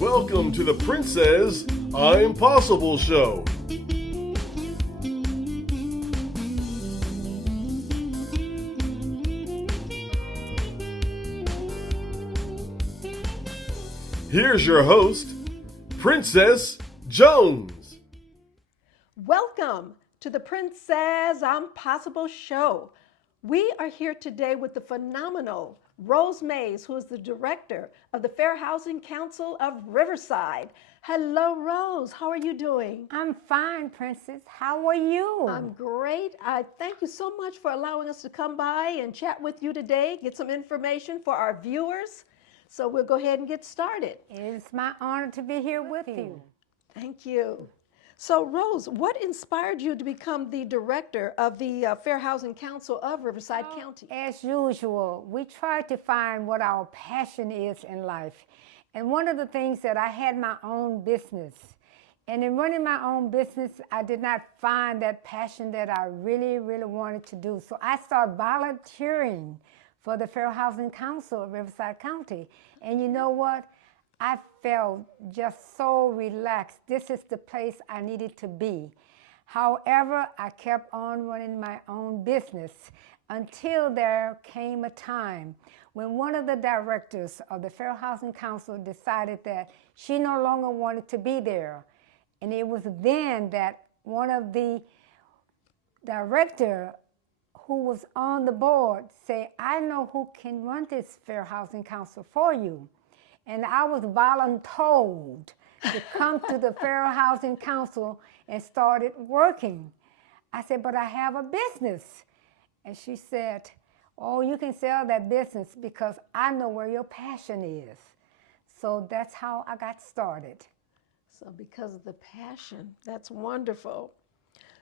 Welcome to the Princezz I'm Possible show. Here's your host, Princess Jones. Welcome to the Princezz I'm Possible show. We are here today with the phenomenal Rose Mays, who is the director of the Fair Housing Council of Riverside. Hello, Rose. How are you doing? I'm fine, Princess. How are you? I'm great. I thank you so much for allowing us to come by and chat with you today, get some information for our viewers. So we'll go ahead and get started. It's my honor to be here with you. Thank you. So, Rose, what inspired you to become the director of the Fair Housing Council of Riverside County? As usual, we try to find what our passion is in life. And one of the things that I had my own business. And in running my own business, I did not find that passion that I really wanted to do. So I started volunteering for the Fair Housing Council of Riverside County. And you know what? I felt just so relaxed. This is the place I needed to be. However, I kept on running my own business until there came a time when one of the directors of the Fair Housing Council decided that she no longer wanted to be there. And it was then that one of the director who was on the board said, I know who can run this Fair Housing Council for you. And I was voluntold to come to the Fair Housing Council and started working. I said, but I have a business. And she said, oh, you can sell that business because I know where your passion is. So that's how I got started. So because of the passion, that's wonderful.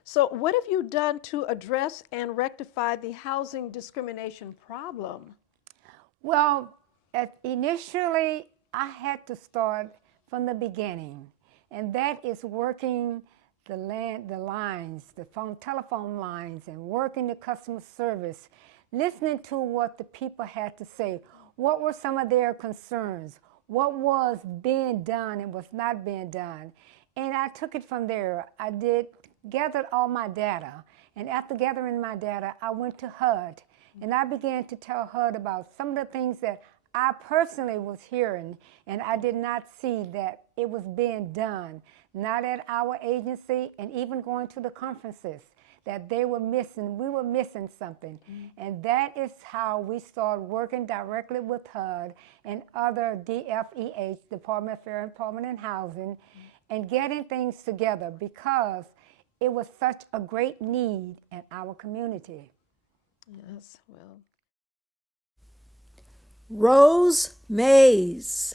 So what have you done to address and rectify the housing discrimination problem? Well, initially, I had to start from the beginning, and that is working the lines, the telephone lines, and working the customer service, listening to what the people had to say. What were some of their concerns? What was being done and was not being done? And I took it from there. I gathered all my data, and after gathering my data, I went to HUD, and I began to tell HUD about some of the things that I personally was hearing, and I did not see that it was being done, not at our agency, and even going to the conferences, that they were missing, we were missing something. And that is how we started working directly with HUD and other DFEH, Department of Fair Employment and Housing, and getting things together because it was such a great need in our community. Yes, well. Rose Mays.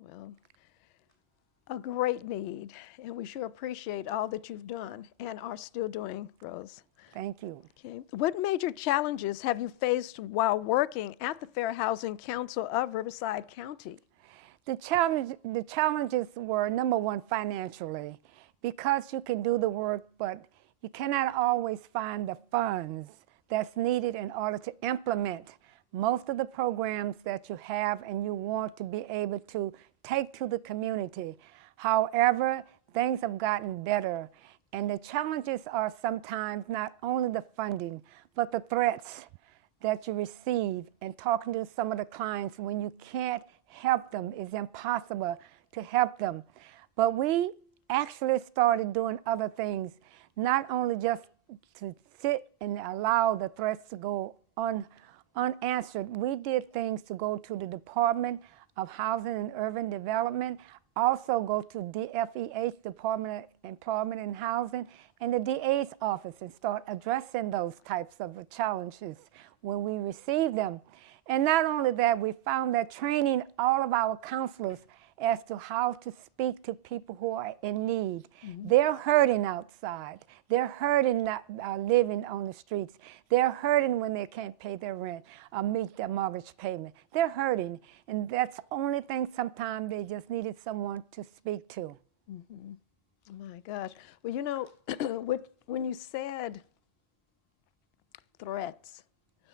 Well, a great need, and we sure appreciate all that you've done and are still doing, Rose. Thank you. Okay. What major challenges have you faced while working at the Fair Housing Council of Riverside County? The challenges were, number one, financially, because you can do the work, but you cannot always find the funds that's needed in order to implement most of the programs that you have and you want to be able to take to the community. However, things have gotten better, and the challenges are sometimes not only the funding, but the threats that you receive, and talking to some of the clients when you can't help them, it's impossible to help them. But we actually started doing other things, not only just to sit and allow the threats to go unanswered. We did things to go to the Department of Housing and Urban Development, also go to DFEH, Department of Employment and Housing, and the DA's office, and start addressing those types of challenges when we receive them. And not only that, we found that training all of our counselors as to how to speak to people who are in need. They're hurting outside. They're hurting living on the streets. They're hurting when they can't pay their rent or meet their mortgage payment. They're hurting, and that's the only thing sometimes they just needed someone to speak to. Oh my gosh. Well, you know, when you said threats,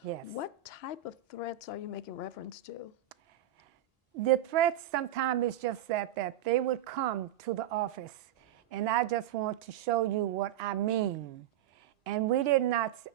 Yes. what type of threats are you making reference to? The threats sometimes is just that they would come to the office, and I just want to show you what I mean. And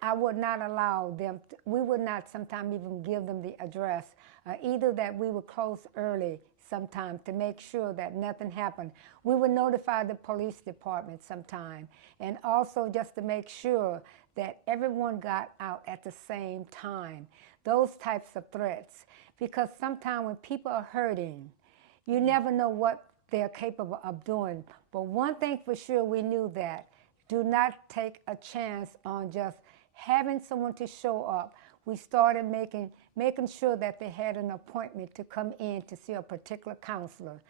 I would not allow them, we would not sometimes even give them the address, either that we would close early sometime to make sure that nothing happened. We would notify the police department sometime, and also just to make sure that everyone got out at the same time. Those types of threats, because sometimes when people are hurting, you never know what they're capable of doing. But one thing for sure, we knew that do not take a chance on just having someone to show up. We started making sure that they had an appointment to come in to see a particular counselor.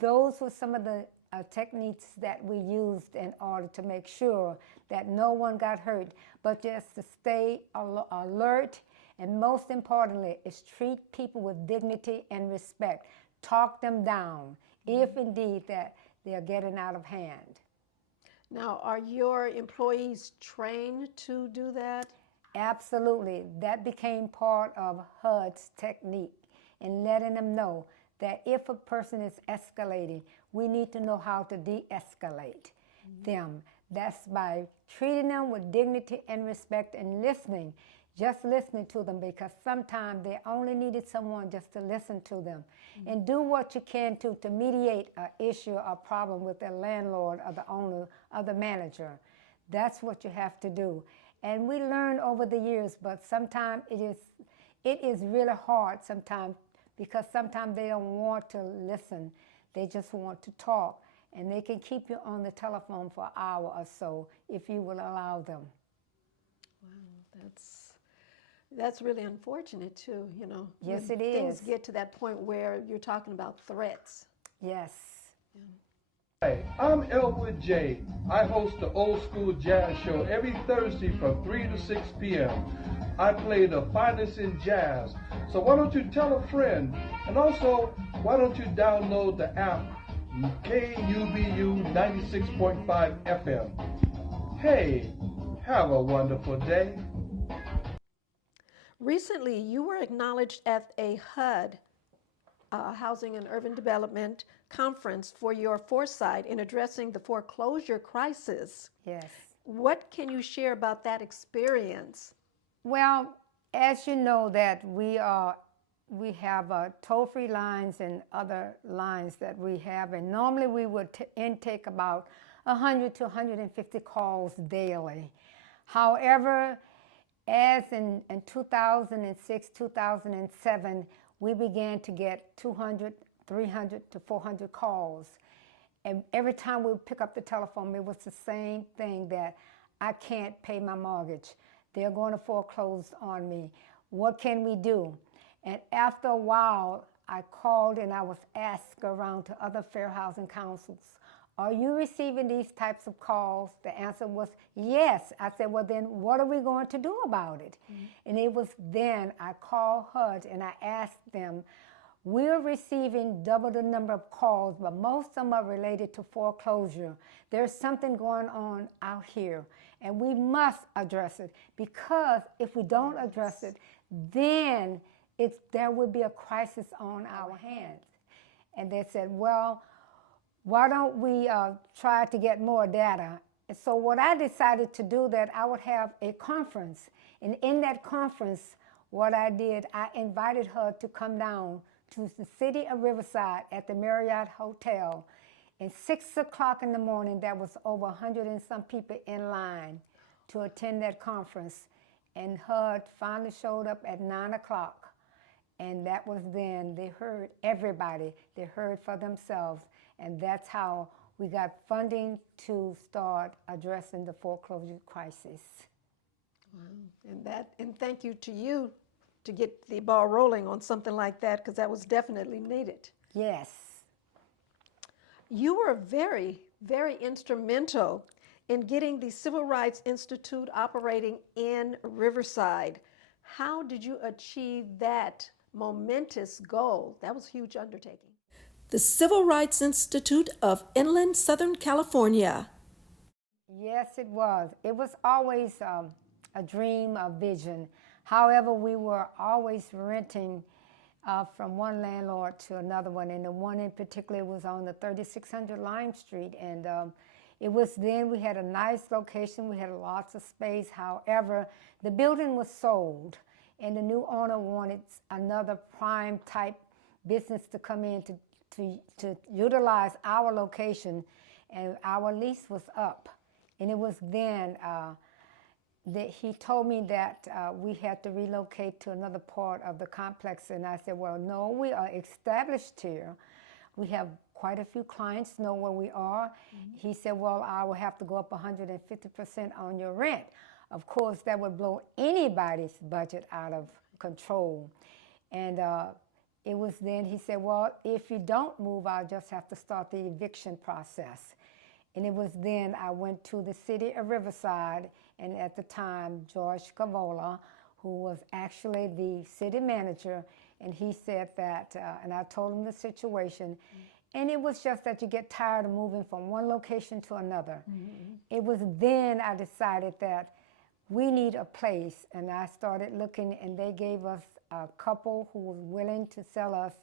Those were some of the techniques that we used in order to make sure that no one got hurt, but just to stay alert, and most importantly is treat people with dignity and respect. Talk them down if indeed that they're getting out of hand. Now, are your employees trained to do that? Absolutely. That became part of HUD's technique in letting them know that if a person is escalating, we need to know how to de-escalate them. That's by treating them with dignity and respect and listening, just listening to them, because sometimes they only needed someone just to listen to them. And do what you can to mediate an issue or problem with the landlord or the owner or the manager. That's what you have to do. And we learn over the years, but sometimes it is really hard sometimes, because sometimes they don't want to listen. They just want to talk. And they can keep you on the telephone for an hour or so if you will allow them. Wow, that's really unfortunate too, you know. Yes, when it things is. get to that point where you're talking about threats. Yes. Hi, I'm Elwood J. I host the Old School Jazz Show every Thursday from 3 to 6 p.m. I play the finest in jazz. So why don't you tell a friend? And also, why don't you download the app KUBU 96.5 FM. Hey, have a wonderful day. Recently, you were acknowledged at a HUD, Housing and Urban Development Conference, for your foresight in addressing the foreclosure crisis. Yes. What can you share about that experience? Well, as you know that we have toll-free lines and other lines that we have, and normally we would intake about 100 to 150 calls daily. However, as in 2006, 2007, we began to get 200, 300 to 400 calls. And every time we would pick up the telephone, it was the same thing, that I can't pay my mortgage. They're going to foreclose on me. What can we do? And after a while, I called and I was asked around to other fair housing councils, are you receiving these types of calls? The answer was yes. I said, well, then what are we going to do about it? And it was then I called HUD and I asked them, we're receiving double the number of calls, but most of them are related to foreclosure. There's something going on out here, and we must address it, because if we don't address it, then there would be a crisis on our hands. And they said, well, why don't we try to get more data? And so what I decided to do, that I would have a conference. And in that conference, what I did, I invited her to come down to the city of Riverside at the Marriott Hotel. And 6 o'clock in the morning, there was over 100 and some people in line to attend that conference. And HUD finally showed up at 9 o'clock. And that was then, they heard everybody. They heard for themselves. And that's how we got funding to start addressing the foreclosure crisis. Wow. And thank you to you to get the ball rolling on something like that, because that was definitely needed. Yes. You were very, very instrumental in getting the Civil Rights Institute operating in Riverside. How did you achieve that momentous goal? That was a huge undertaking. The Civil Rights Institute of Inland Southern California. Yes, it was. It was always a dream, a vision. However, we were always renting from one landlord to another one, and the one in particular was on the 3600 Lime Street, and it was then we had a nice location, we had lots of space. However, the building was sold, and the new owner wanted another prime type business to come in to utilize our location, and our lease was up. And it was then that he told me that we had to relocate to another part of the complex, and I said, well, no, we are established here. We have quite a few clients, know where we are. Mm-hmm. He said, well, I will have to go up 150% on your rent. Of course, that would blow anybody's budget out of control. And it was then he said, well, if you don't move, I'll just have to start the eviction process. And it was then I went to the city of Riverside, and at the time, George Cavola, who was actually the city manager, and he said that, and I told him the situation, and it was just that you get tired of moving from one location to another. Mm-hmm. It was then I decided that we need a place, and I started looking, and they gave us a couple who was willing to sell us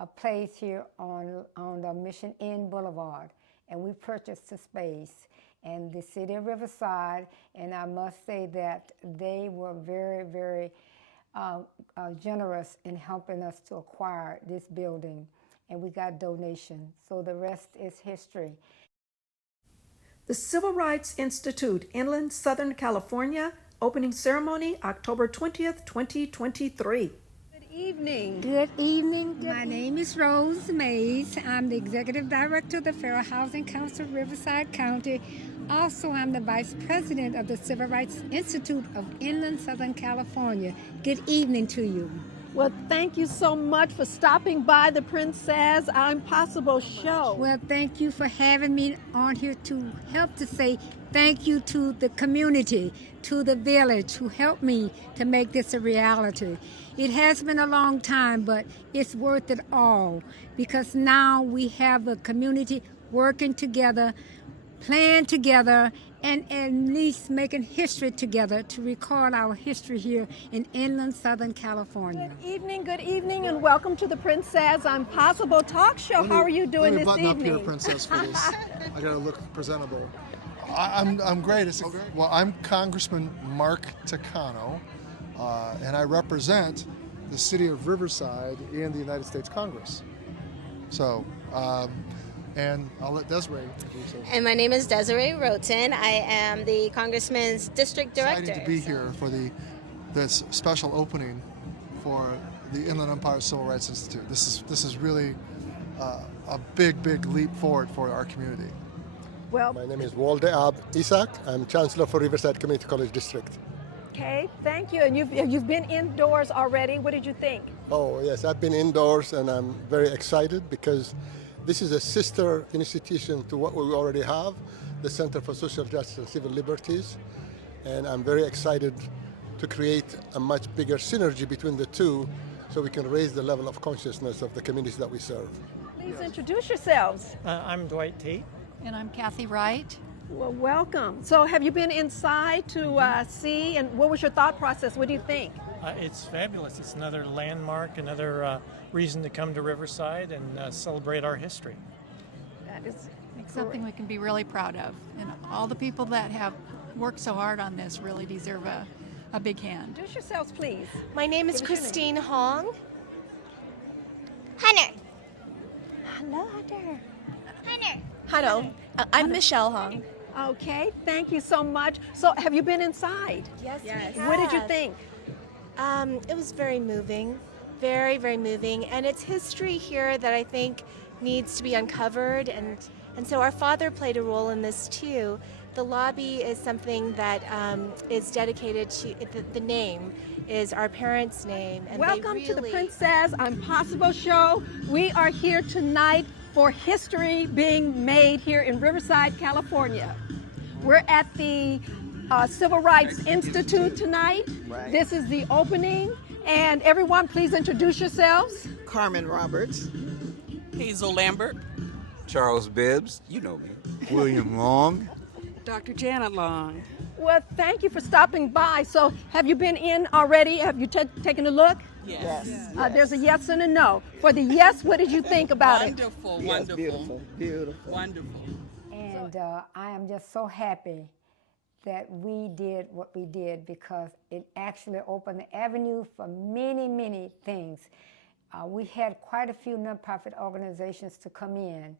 a place here on the Mission Inn Boulevard, and we purchased the space. And the city of Riverside, and I must say that they were very, very generous in helping us to acquire this building, and we got donations. So the rest is history. The Civil Rights Institute, Inland Southern California, opening ceremony, October 20th, 2023. Good evening. Good evening. My name is Rose Mays. I'm the Executive Director of the Fair Housing Council of Riverside County. Also, I'm the Vice President of the Civil Rights Institute of Inland Southern California. Good evening to you. Well, thank you so much for stopping by the Princezz I'm Possible show. Well, thank you for having me on here to help to say thank you to the community, to the village who helped me to make this a reality. It has been a long time, but it's worth it all because now we have a community working together, playing together, and at least making history together to record our history here in Inland Southern California. Good evening, and welcome to the Princezz I'm Possible talk show. How are you doing this evening? Let me button up here, Princezz, for this. I gotta look presentable. I'm great. Well, I'm Congressman Mark Takano, and I represent the city of Riverside in the United States Congress. So, and I'll let Desiree introduce herself. And my name is Desiree Roten. I am the Congressman's District Director. Excited to be here for this special opening for the Inland Empire Civil Rights Institute. This is really a big leap forward for our community. Well, my name is Walde Ab Isaac. I'm Chancellor for Riverside Community College District. Okay, thank you. And you've been indoors already. What did you think? Oh yes, I've been indoors, and I'm very excited because this is a sister institution to what we already have, the Center for Social Justice and Civil Liberties, and I'm very excited to create a much bigger synergy between the two so we can raise the level of consciousness of the communities that we serve. Please introduce yourselves. I'm Dwight Tate. And I'm Kathy Wright. Well, welcome. So have you been inside to see, and what was your thought process? What do you think? It's fabulous. It's another landmark, another reason to come to Riverside and celebrate our history. That is Something we can be really proud of. And all the people that have worked so hard on this really deserve a big hand. Introduce yourselves, please. My name is Christine Hong. Hunter. Hello, Hunter. Hunter. Hello. I'm Michelle Hong. Okay, thank you so much. So have you been inside? Yes. What did you think? It was very moving, very moving, and it's history here that I think needs to be uncovered, and so our father played a role in this too. The lobby is something that is dedicated to, the name is our parents' name. And welcome to the Princezz I'm Possible show. We are here tonight for history being made here in Riverside, California. We're at the Civil Rights Institute tonight. Right. This is the opening, and everyone please introduce yourselves. Carmen Roberts. Hazel Lambert. Charles Bibbs, you know me. William Long. Dr. Janet Long. Well, thank you for stopping by. So have you been in already? Have you taken a look? Yes. There's a yes and a no. For the yes, what did you think about it? Wonderful, Yes, wonderful. beautiful, beautiful. Wonderful. And I am just so happy that we did what we did because it actually opened the avenue for many, many things. We had quite a few nonprofit organizations to come in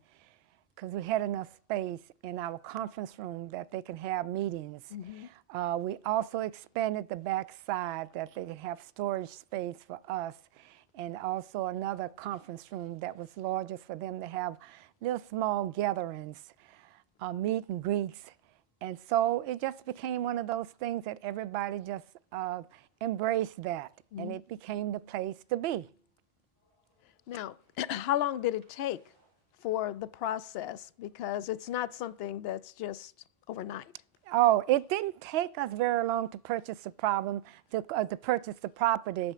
because we had enough space in our conference room that they can have meetings. We also expanded the back side that they could have storage space for us, and also another conference room that was larger for them to have little small gatherings, meet and greets. And so it just became one of those things that everybody just embraced that, and it became the place to be. Now, how long did it take for the process? Because it's not something that's just overnight. Oh, it didn't take us very long to purchase to purchase the property,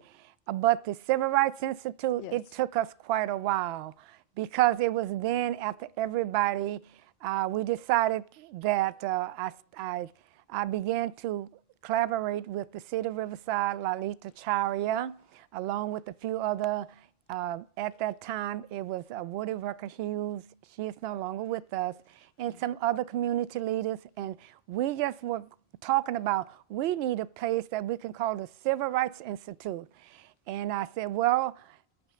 but the Civil Rights Institute, Yes. it took us quite a while because it was then after everybody, we decided that I began to collaborate with the City of Riverside, Lalita Charia, along with a few other. At that time, it was Woody Rucker Hughes. She is no longer with us, and some other community leaders. And we just were talking about we need a place that we can call the Civil Rights Institute. And I said, well,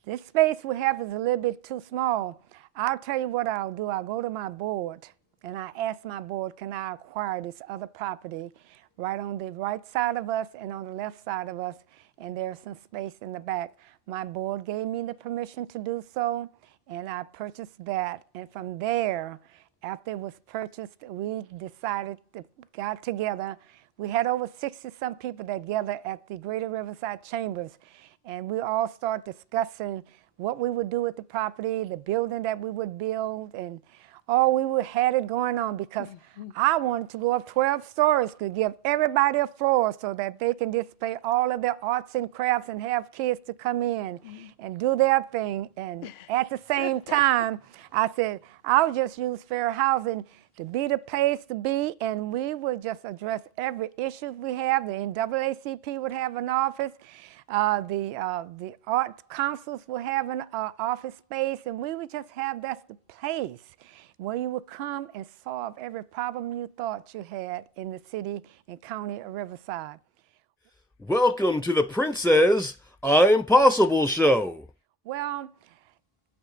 this space we have is a little bit too small. I'll tell you what I'll do. I'll go to my board, and I ask my board, can I acquire this other property right on the right side of us and on the left side of us, and there's some space in the back. My board gave me the permission to do so, and I purchased that. And from there, after it was purchased, we decided to got together. We had over 60-some people that gathered at the Greater Riverside Chambers, and we all started discussing what we would do with the property, the building that we would build, and we had it going on because I wanted to go up 12 stories to give everybody a floor so that they can display all of their arts and crafts and have kids to come in and do their thing. And at the same time, I said, I'll just use fair housing to be the place to be, and we would just address every issue we have. The NAACP would have an office. The art councils will have an office space, and we would just have, that's the place where you would come and solve every problem you thought you had in the city and county of Riverside. Welcome to the Princezz I'm Possible show. Well,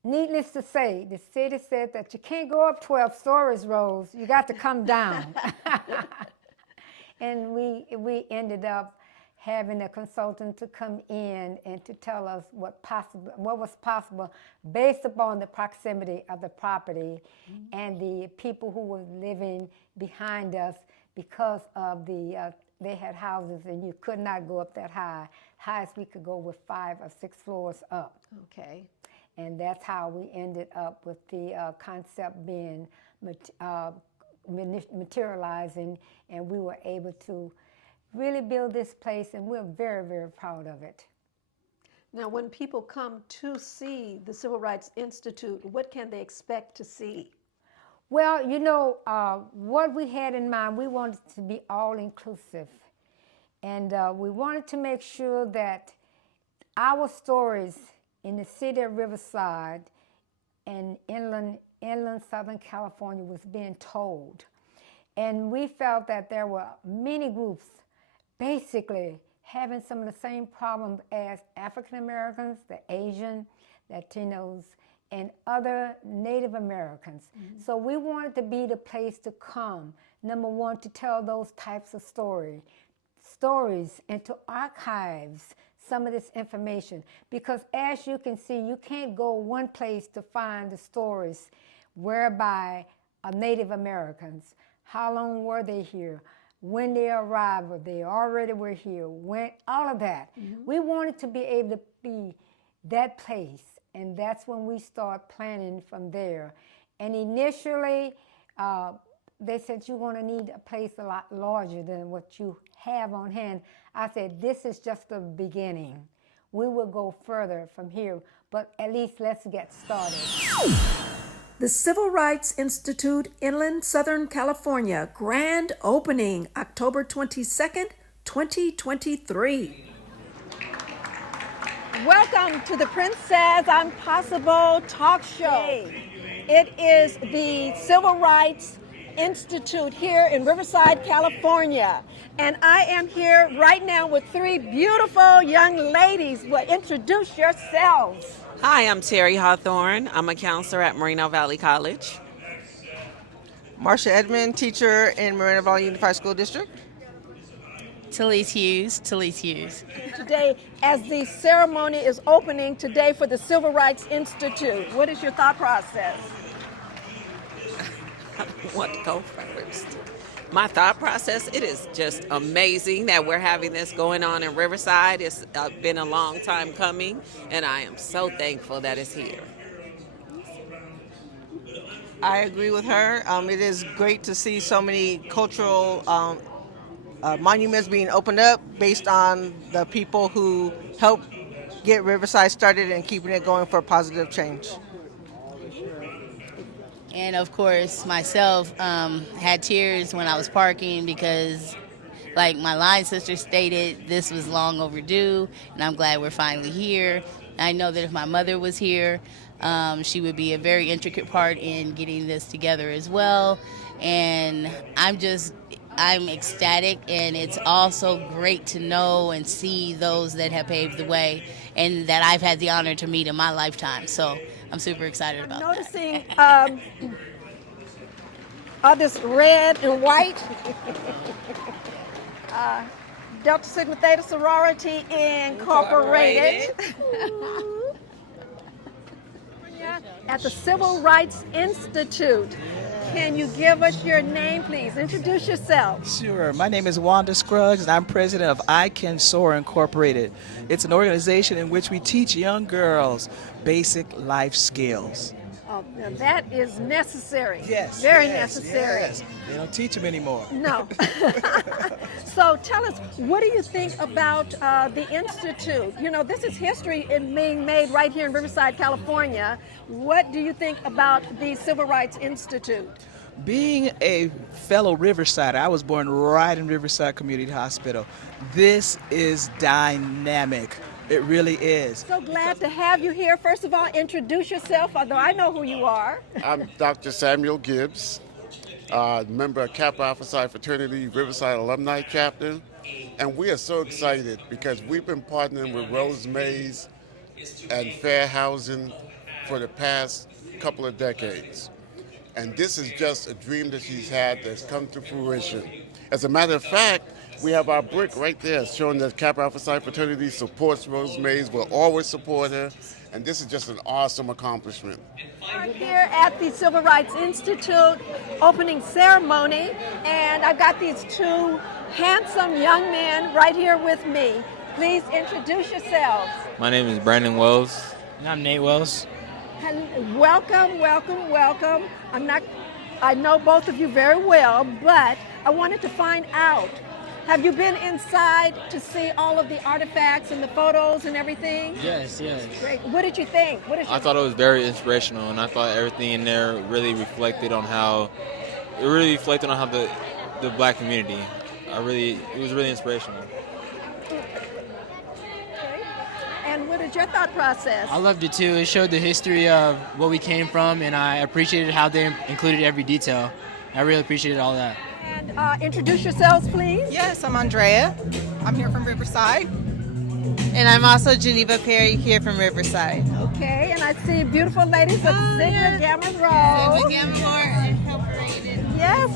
needless to say, the city said that you can't go up 12 stories, Rose. You got to come down. And we ended up having a consultant to come in and to tell us what was possible based upon the proximity of the property and the people who were living behind us because of they had houses and you could not go up that high. Highest we could go with 5 or 6 floors up. Okay. And that's how we ended up with the concept being materializing, and we were able to really build this place, and we're very, very proud of it. Now, when people come to see the Civil Rights Institute, what can they expect to see? Well, you know, what we had in mind, we wanted to be all-inclusive. And we wanted to make sure that our stories in the city of Riverside and inland Southern California was being told. And we felt that there were many groups basically having some of the same problems as African Americans, the Asian, Latinos, and other Native Americans. So we wanted to be the place to come, number one, to tell those types of stories and to archive some of this information. Because as you can see, you can't go one place to find the stories whereby Native Americans, how long were they here, when they arrived, or they already were here, when, all of that. We wanted to be able to be that place, and that's when we start planning from there. And initially, they said, you're going to need a place a lot larger than what you have on hand. I said, this is just the beginning. We will go further from here, but at least let's get started. The Civil Rights Institute, Inland Southern California, grand opening, October 22nd, 2023. Welcome to the Princezz Impossible talk show. It is the Civil Rights Institute here in Riverside, California. And I am here right now with three beautiful young ladies. Well, introduce yourselves. Hi, I'm Terry Hawthorne. I'm a counselor at Moreno Valley College. Marsha Edmond, teacher in Moreno Valley Unified School District. Talise Hughes. Today, as the ceremony is opening today for the Civil Rights Institute, what is your thought process? I don't want to go first. My thought process, it is just amazing that we're having this going on in Riverside. It's been a long time coming, and I am so thankful that it's here. I agree with her. It is great to see so many cultural monuments being opened up based on the people who helped get Riverside started and keeping it going for positive change. And of course, myself had tears when I was parking because, like my line sister stated, this was long overdue, and I'm glad we're finally here. I know that if my mother was here, she would be a very intricate part in getting this together as well. And I'm ecstatic, and it's also great to know and see those that have paved the way and that I've had the honor to meet in my lifetime. So I'm super excited about that. Noticing all this red and white. Delta Sigma Theta Sorority Incorporated. At the Civil Rights Institute. Can you give us your name, please? Introduce yourself. Sure. My name is Wanda Scruggs, and I'm president of I Can Soar Incorporated. It's an organization in which we teach young girls basic life skills. Oh, now that is necessary. Yes. Very yes, necessary. Yes. They don't teach them anymore. No. So tell us, what do you think about the Institute? You know, this is history in being made right here in Riverside, California. What do you think about the Civil Rights Institute? Being a fellow Riverside, I was born right in Riverside Community Hospital. This is dynamic. It really is. So glad to have you here. First of all, introduce yourself, although I know who you are. I'm Dr. Samuel Gibbs, member of Kappa Alpha Psi Fraternity Riverside Alumni Chapter. And we are so excited because we've been partnering with Rose Mays and Fair Housing for the past couple of decades. And this is just a dream that she's had that's come to fruition. As a matter of fact, we have our brick right there showing that Kappa Alpha Psi Fraternity supports Rose Mays, will always support her, and this is just an awesome accomplishment. We're here at the Civil Rights Institute opening ceremony, and I've got these two handsome young men right here with me. Please introduce yourselves. My name is Brandon Wells. And I'm Nate Wells. Welcome, welcome, welcome. I know both of you very well, but I wanted to find out, have you been inside to see all of the artifacts and the photos and everything? Yes. Great. What did you think? I thought it was very inspirational, and I thought everything in there really reflected on how the Black community. It was really inspirational. And what is your thought process? I loved it too. It showed the history of what we came from, and I appreciated how they included every detail. I really appreciated all that. And introduce yourselves, please. Yes, I'm Andrea. I'm here from Riverside. And I'm also Geneva Perry here from Riverside. Okay, and I see beautiful ladies of Sigma Gamma Rho. Sigma Gamma Rho Incorporated. Yes.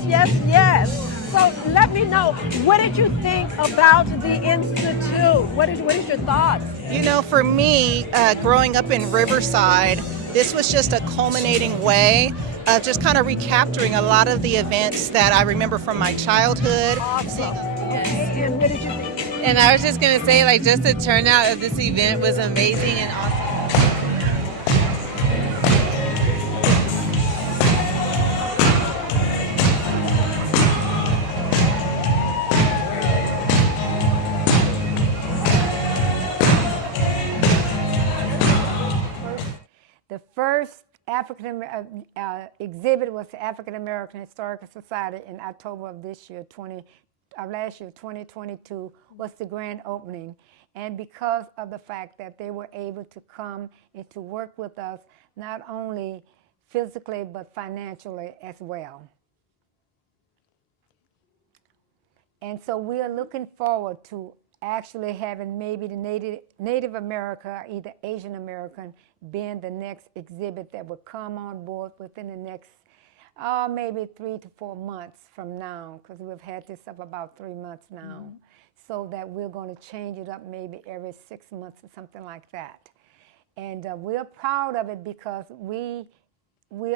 So let me know, what did you think about the Institute? What is your thoughts? You know, for me, growing up in Riverside, this was just a culminating way of just kind of recapturing a lot of the events that I remember from my childhood. Awesome. And what did you think? And I was just going to say, just the turnout of this event was amazing and awesome. The first exhibit was the African American Historical Society in October of last year, 2022, was the grand opening. And because of the fact that they were able to come and to work with us, not only physically but financially as well. And so we are looking forward to actually having maybe the Native America, either Asian American, being the next exhibit that will come on board within the next maybe 3 to 4 months from now, because we've had this up about 3 months now. So that we're going to change it up maybe every 6 months or something like that. And we're proud of it because we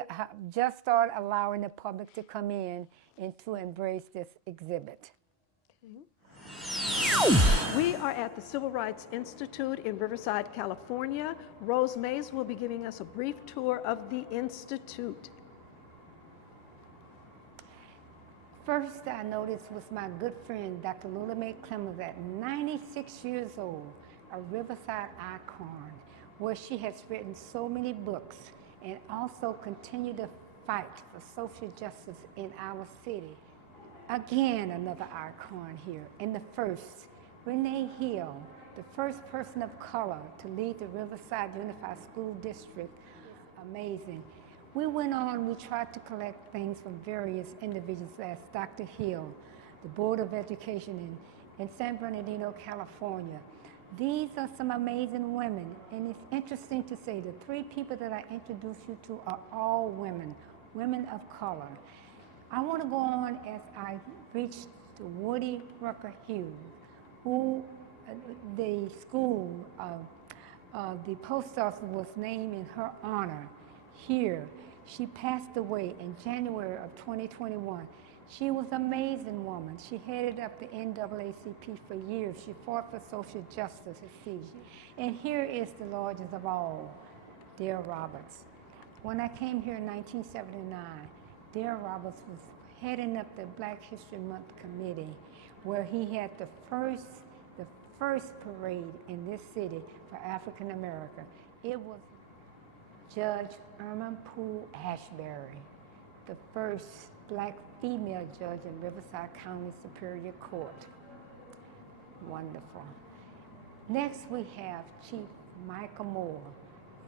have just started allowing the public to come in and to embrace this exhibit. We are at the Civil Rights Institute in Riverside, California. Rose Mays will be giving us a brief tour of the Institute. First I noticed was my good friend, Dr. Lula Mae Clemens, at 96 years old, a Riverside icon, where she has written so many books and also continued to fight for social justice in our city. Again, another icon here. And the first, Renee Hill, the first person of color to lead the Riverside Unified School District. Amazing. We went on, we tried to collect things from various individuals as Dr. Hill, the Board of Education in San Bernardino, California. These are some amazing women, and it's interesting to say the 3 people that I introduced you to are all women, women of color. I want to go on as I reach to Woody Rucker Hughes, who the school, the post office was named in her honor here. She passed away in January of 2021. She was an amazing woman. She headed up the NAACP for years. She fought for social justice, and here is the largest of all, Dale Roberts. When I came here in 1979, Dale Roberts was heading up the Black History Month Committee, where he had the first parade in this city for African America. It was Judge Irma Poole Ashbury, the first Black female judge in Riverside County Superior Court. Wonderful. Next we have Chief Michael Moore,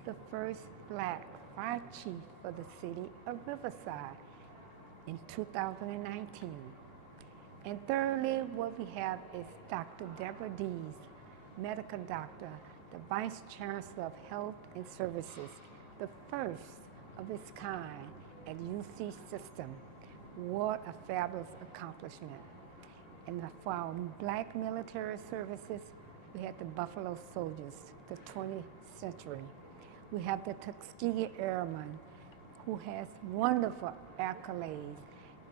the first Black fire chief for the city of Riverside in 2019. And thirdly, what we have is Dr. Deborah Dees, medical doctor, the Vice Chancellor of Health and Services, the first of its kind at UC System. What a fabulous accomplishment. And for our Black military services, we had the Buffalo Soldiers, the 20th century. We have the Tuskegee Airmen, who has wonderful accolades.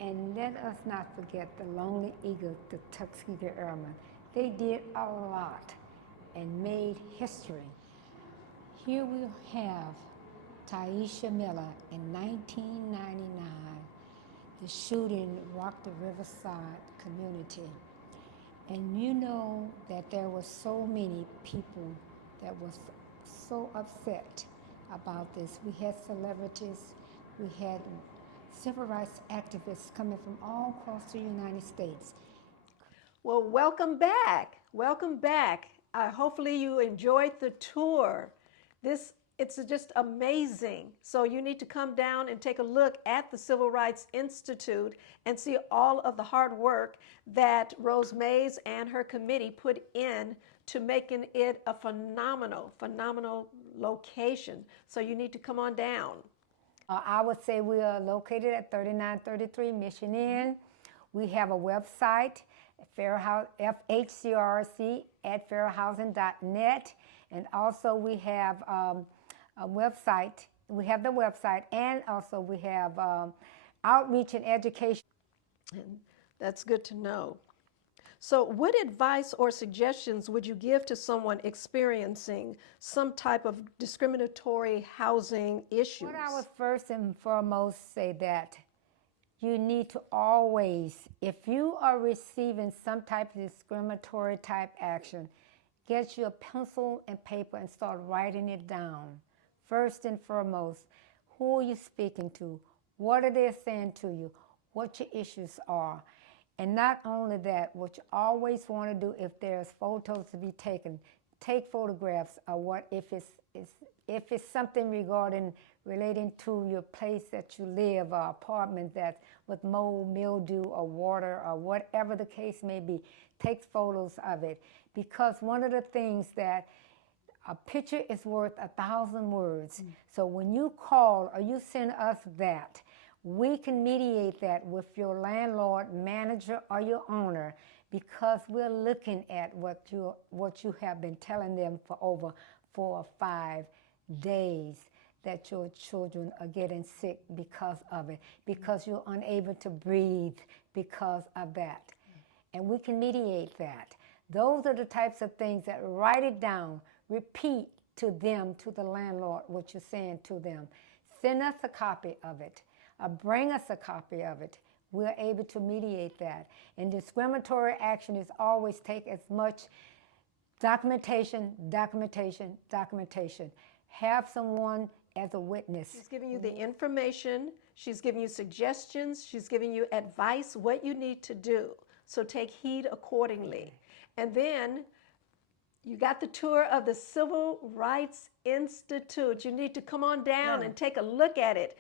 And let us not forget the Lonely Eagle, the Tuskegee Airmen. They did a lot and made history. Here we have Taisha Miller in 1999. The shooting rocked the Riverside community. And you know that there were so many people that was so upset about this. We had celebrities, we had civil rights activists coming from all across the United States. Well, welcome back. Welcome back. Hopefully you enjoyed the tour. It's just amazing. So you need to come down and take a look at the Civil Rights Institute and see all of the hard work that Rose Mays and her committee put in to making it a phenomenal location. So you need to come on down. I would say we are located at 3933 Mission Inn. We have a website, FHCRC at fairhousing.net. And also we have a website. We have the website, and also we have outreach and education. That's good to know. So what advice or suggestions would you give to someone experiencing some type of discriminatory housing issues? What I would first and foremost say that you need to always, if you are receiving some type of discriminatory type action, get you a pencil and paper and start writing it down. First and foremost, who are you speaking to? What are they saying to you? What your issues are? And not only that, what you always want to do if there's photos to be taken, take photographs of what if it's something relating to your place that you live, or apartment that's with mold, mildew, or water, or whatever the case may be. Take photos of it, because one of the things that a picture is worth 1,000 words. So when you call or you send us that, we can mediate that with your landlord, manager, or your owner, because we're looking at what you have been telling them for over 4 or 5 days, that your children are getting sick because of it, because you're unable to breathe because of that. And we can mediate that. Those are the types of things that write it down, repeat to them, to the landlord, what you're saying to them. Send us a copy of it, or bring us a copy of it. We're able to mediate that. And discriminatory action is always take as much documentation. Have someone as a witness. She's giving you the information, she's giving you suggestions, she's giving you advice, what you need to do. So take heed accordingly. And then you got the tour of the Civil Rights Institute. You need to come on down and take a look at it.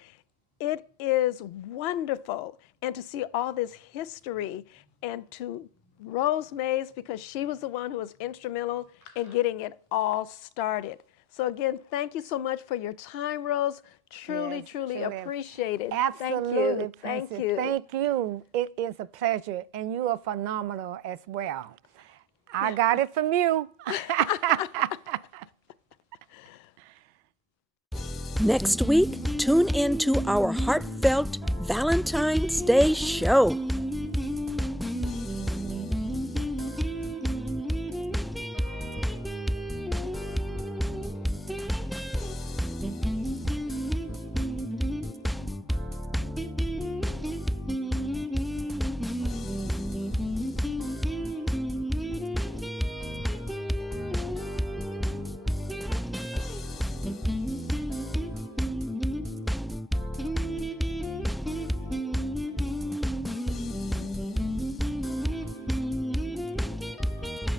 It is wonderful. And to see all this history, and to Rose Mays, because she was the one who was instrumental in getting it all started. So again, thank you so much for your time, Rose. Truly appreciate it. Absolutely, Thank Princess. you. Thank you. It is a pleasure, and you are phenomenal as well. I got it from you. Next week, tune in to our heartfelt Valentine's Day show.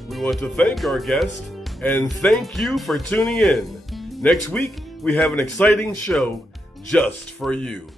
We want to thank our guest and thank you for tuning in. Next week, we have an exciting show just for you.